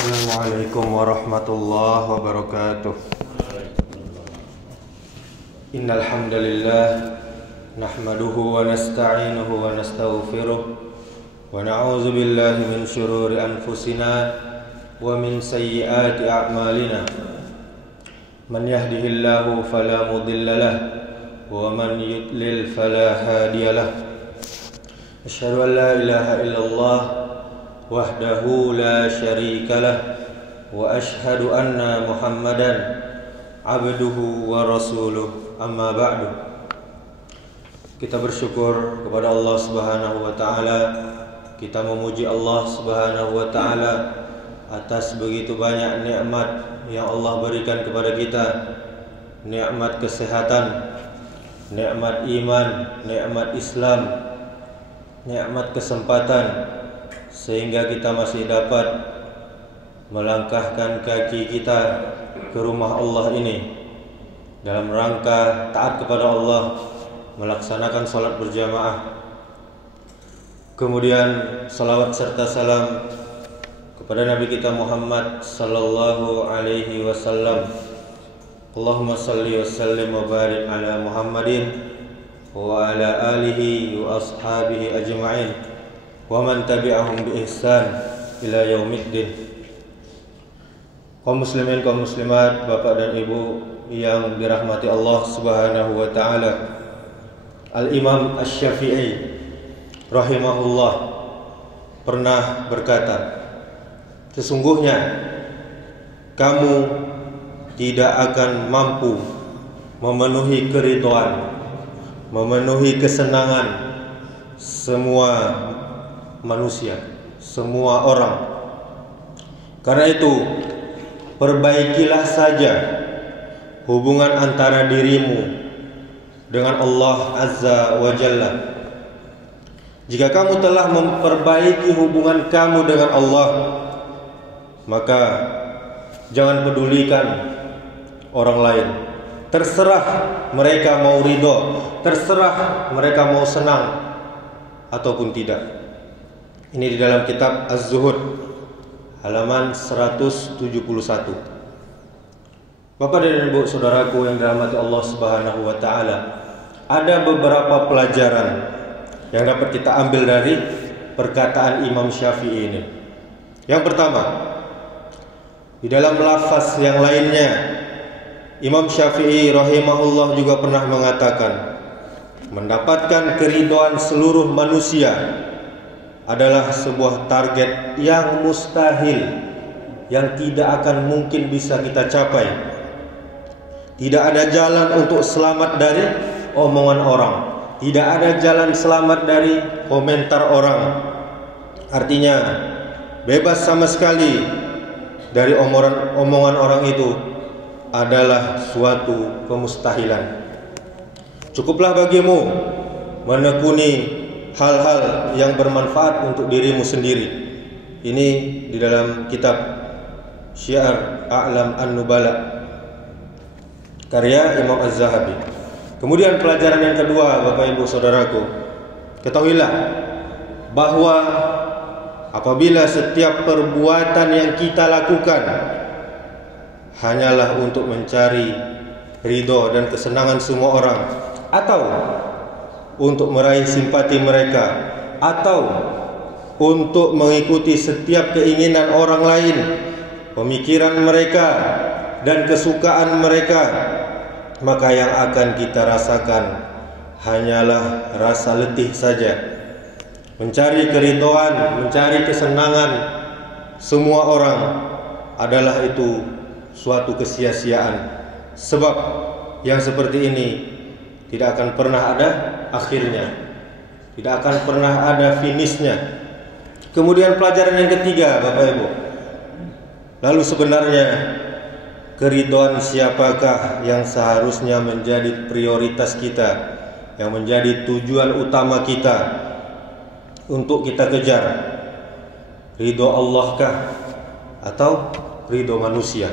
Assalamualaikum warahmatullahi wabarakatuh. Innal hamdalillah nahmaduhu wa nasta'inuhu wa nastaghfiruh wa na'udzu billahi min shururi anfusina wa min sayyiati a'malina. Man yahdihillahu fala mudilla lahu wa man yudlil fala hadiya lahu. Asyhadu an la ilaha illallah wahdahu la syarika lah wa ashhadu anna Muhammadan abduhu wa rasuluh, amma ba'du. Kita bersyukur kepada Allah Subhanahu wa taala. Kita memuji Allah Subhanahu wa taala atas begitu banyak nikmat yang Allah berikan kepada kita. Nikmat kesehatan, nikmat iman, nikmat Islam, nikmat kesempatan, sehingga kita masih dapat melangkahkan kaki kita ke rumah Allah ini dalam rangka taat kepada Allah, melaksanakan salat berjamaah. Kemudian salawat serta salam kepada Nabi kita Muhammad sallallahu alaihi wasallam. Allahumma salli wa sallim wa barik ala Muhammadin wa ala alihi wa ashabihi ajma'in wa man tabi'ahum bi ihsan ila yaumiddin. Kaum muslimin, kaum muslimat, bapak dan ibu yang dirahmati Allah Subhanahu wa taala. Al-Imam Asy-Syafi'i rahimahullah pernah berkata, sesungguhnya kamu tidak akan mampu memenuhi keridhaan, memenuhi kesenangan semua manusia, semua orang. Karena itu, perbaikilah saja hubungan antara dirimu dengan Allah Azza wa Jalla. Jika kamu telah memperbaiki hubungan kamu dengan Allah, maka jangan pedulikan orang lain. Terserah mereka mau ridho, terserah mereka mau senang ataupun tidak. Ini di dalam kitab Az-Zuhud halaman 171. Bapak dan Ibu saudaraku yang dirahmati Allah Subhanahu wa taala, ada beberapa pelajaran yang dapat kita ambil dari perkataan Imam Syafi'i ini. Yang pertama, di dalam lafaz yang lainnya, Imam Syafi'i rahimahullah juga pernah mengatakan, mendapatkan keridhaan seluruh manusia adalah sebuah target yang mustahil, yang tidak akan mungkin bisa kita capai. Tidak ada jalan untuk selamat dari omongan orang, tidak ada jalan selamat dari komentar orang. Artinya, bebas sama sekali dari omongan orang itu adalah suatu kemustahilan. Cukuplah bagimu menekuni hal-hal yang bermanfaat untuk dirimu sendiri. Ini di dalam kitab Syiar A'lam An-Nubala karya Imam Az-Zahabi. Kemudian pelajaran yang kedua, Bapak Ibu saudaraku, ketahuilah bahwa apabila setiap perbuatan yang kita lakukan hanyalah untuk mencari ridho dan kesenangan semua orang, atau untuk meraih simpati mereka, atau untuk mengikuti setiap keinginan orang lain, pemikiran mereka dan kesukaan mereka, maka yang akan kita rasakan hanyalah rasa letih saja. Mencari keridhaan, mencari kesenangan semua orang adalah itu suatu kesia-siaan. Sebab yang seperti ini tidak akan pernah ada akhirnya, tidak akan pernah ada finishnya. Kemudian pelajaran yang ketiga, Bapak Ibu, lalu sebenarnya keridhaan siapakah yang seharusnya menjadi prioritas kita, yang menjadi tujuan utama kita untuk kita kejar? Ridho Allah kah atau ridho manusia?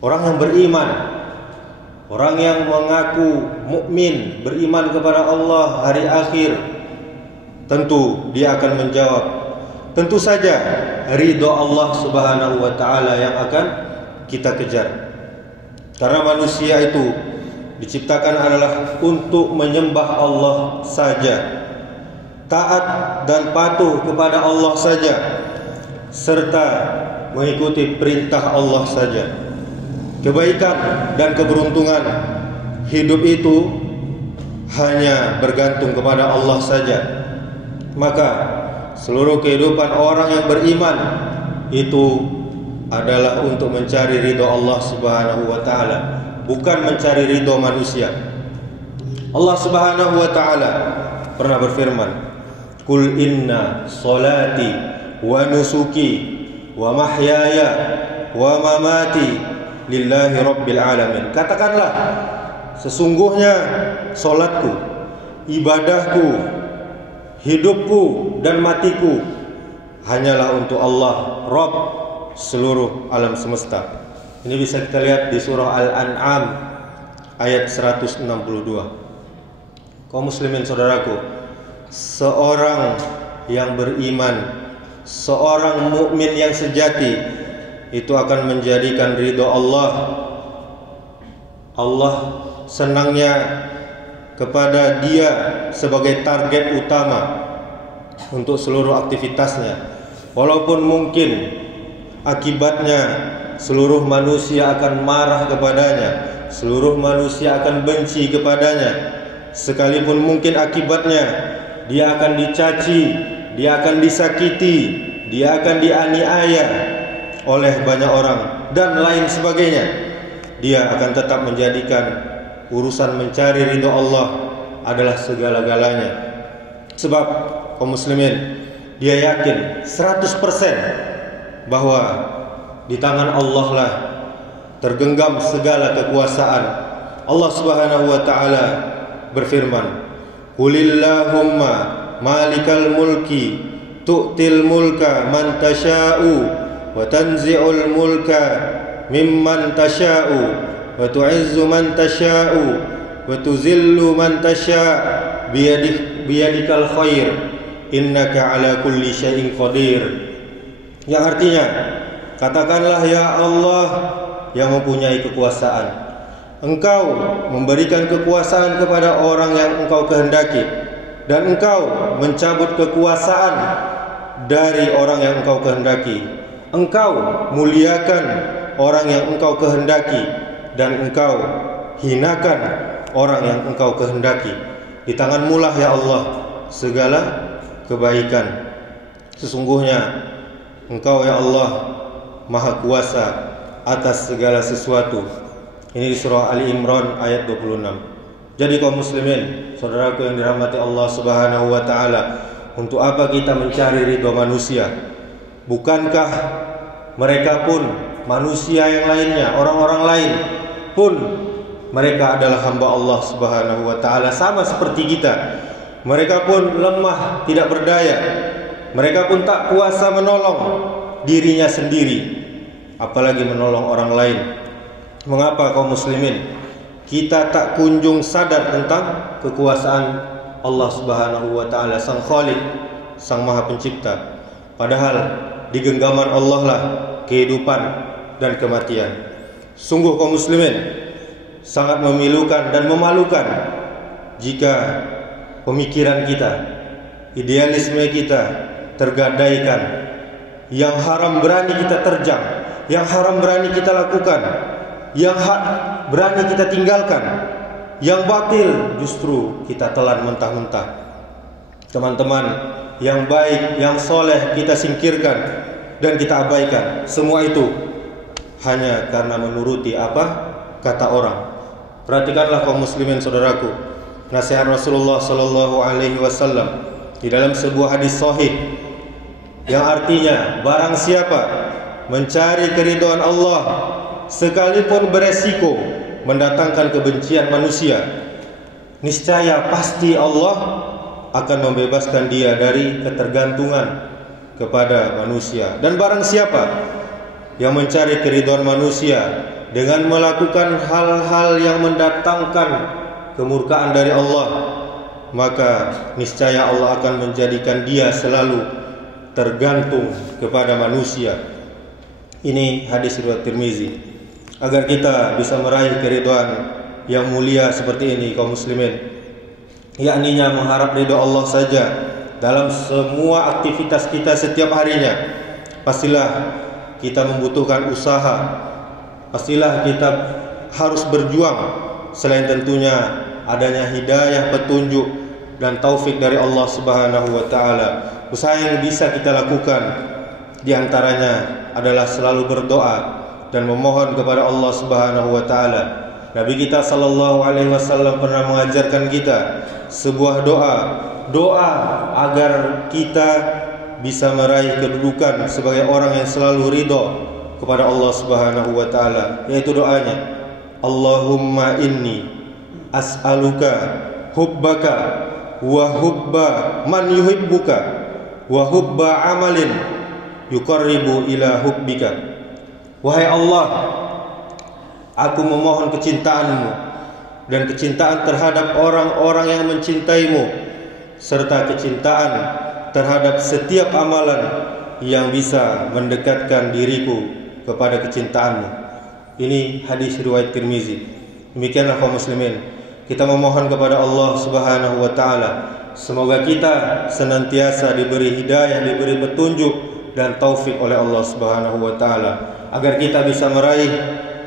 Orang yang beriman, orang yang mengaku mukmin, beriman kepada Allah, hari akhir, tentu dia akan menjawab, tentu saja ridho Allah Subhanahu wa taala yang akan kita kejar. Karena manusia itu diciptakan adalah untuk menyembah Allah saja, taat dan patuh kepada Allah saja, serta mengikuti perintah Allah saja. Kebaikan dan keberuntungan hidup itu hanya bergantung kepada Allah saja. Maka seluruh kehidupan orang yang beriman itu adalah untuk mencari ridho Allah Subhanahu wa taala, bukan mencari ridho manusia. Allah Subhanahu wa taala pernah berfirman, "Qul inna salati wa nusuki wa mahyaya wa mamati lillahi rabbil alamin." Katakanlah, sesungguhnya salatku, ibadahku, hidupku dan matiku hanyalah untuk Allah, Rabb seluruh alam semesta. Ini bisa kita lihat di surah Al-An'am ayat 162. Kaum muslimin saudaraku, seorang yang beriman, seorang mukmin yang sejati itu akan menjadikan ridho Allah. Allah senangnya kepada dia sebagai target utama untuk seluruh aktivitasnya. Walaupun mungkin akibatnya seluruh manusia akan marah kepadanya, seluruh manusia akan benci kepadanya, sekalipun mungkin akibatnya dia akan dicaci, dia akan disakiti, dia akan dianiaya oleh banyak orang dan lain sebagainya, dia akan tetap menjadikan urusan mencari ridho Allah adalah segala-galanya. Sebab kaum muslimin, dia yakin 100% bahwa di tangan Allah lah tergenggam segala kekuasaan. Allah Subhanahu wa taala berfirman, "Qulillahumma malikal mulki tu'til mulka man tasha'u wa tanzi'ul mulka mimman tasha'u wa tu'izzu man tasha'u wa tuzillu man tasha' biyadikal khair innaka ala kulli syai'in qadir." Yang artinya, katakanlah, ya Allah yang mempunyai kekuasaan, Engkau memberikan kekuasaan kepada orang yang Engkau kehendaki, dan Engkau mencabut kekuasaan dari orang yang Engkau kehendaki. Engkau muliakan orang yang Engkau kehendaki, dan Engkau hinakan orang yang Engkau kehendaki. Di tangan-Mu lah ya Allah segala kebaikan. Sesungguhnya Engkau ya Allah Maha Kuasa atas segala sesuatu. Ini di surah Ali Imran ayat 26. Jadi kaum muslimin, saudaraku yang dirahmati Allah Subhanahu wa taala, untuk apa kita mencari ridho manusia? Bukankah mereka pun manusia yang lainnya, orang-orang lain pun mereka adalah hamba Allah Subhanahu wa taala, sama seperti kita. Mereka pun lemah, tidak berdaya. Mereka pun tak kuasa menolong dirinya sendiri, apalagi menolong orang lain. Mengapa kaum muslimin kita tak kunjung sadar tentang kekuasaan Allah Subhanahu wa taala, Sang Khalik, Sang Maha Pencipta? Padahal di genggaman Allah lah kehidupan dan kematian. Sungguh kaum muslimin sangat memilukan dan memalukan jika pemikiran kita, idealisme kita tergadaikan. Yang haram berani kita terjang, yang haram berani kita lakukan, yang hak berani kita tinggalkan, yang batil justru kita telan mentah-mentah. Teman-teman yang baik, yang soleh kita singkirkan dan kita abaikan. Semua itu hanya karena menuruti apa kata orang. Perhatikanlah kaum muslimin saudaraku, nasihat Rasulullah sallallahu alaihi wasallam di dalam sebuah hadis sahih yang artinya, barang siapa mencari keridhaan Allah sekalipun beresiko mendatangkan kebencian manusia, niscaya pasti Allah akan membebaskan dia dari ketergantungan kepada manusia. Dan barang siapa yang mencari keridhaan manusia dengan melakukan hal-hal yang mendatangkan kemurkaan dari Allah, maka niscaya Allah akan menjadikan dia selalu tergantung kepada manusia. Ini hadis riwayat Tirmizi. Agar kita bisa meraih keridhaan yang mulia seperti ini kaum muslimin, yakninya mengharap ridha Allah saja dalam semua aktivitas kita setiap harinya, pastilah kita membutuhkan usaha, pastilah kita harus berjuang. Selain tentunya adanya hidayah, petunjuk dan taufik dari Allah Subhanahu wa taala. Usaha yang bisa kita lakukan di antaranya adalah selalu berdoa dan memohon kepada Allah Subhanahu wa taala. Nabi kita sallallahu alaihi wasallam pernah mengajarkan kita sebuah doa agar kita bisa meraih kedudukan sebagai orang yang selalu ridho kepada Allah Subhanahu wa taala, yaitu doanya, Allahumma inni as'aluka hubbaka wa hubba man yuhibbuka wa hubba amalin yuqarribu ila hubbika. Wahai Allah, aku memohon kecintaanmu dan kecintaan terhadap orang-orang yang mencintaimu, serta kecintaan terhadap setiap amalan yang bisa mendekatkan diriku kepada kecintaanmu. Ini hadis riwayat Tirmizi. Demikianlah kaum muslimin, kita memohon kepada Allah Subhanahu wa taala, semoga kita senantiasa diberi hidayah, diberi petunjuk dan taufik oleh Allah Subhanahu wa taala, agar kita bisa meraih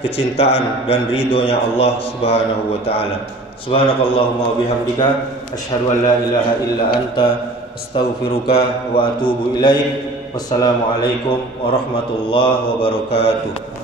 kecintaan dan ridhonya Allah Subhanahu wa taala. Subhanakallahumma wa bihamdika asyhadu an la ilaha illa anta astaghfiruka wa atubu ilaik. Wassalamualaikum warahmatullahi wabarakatuh.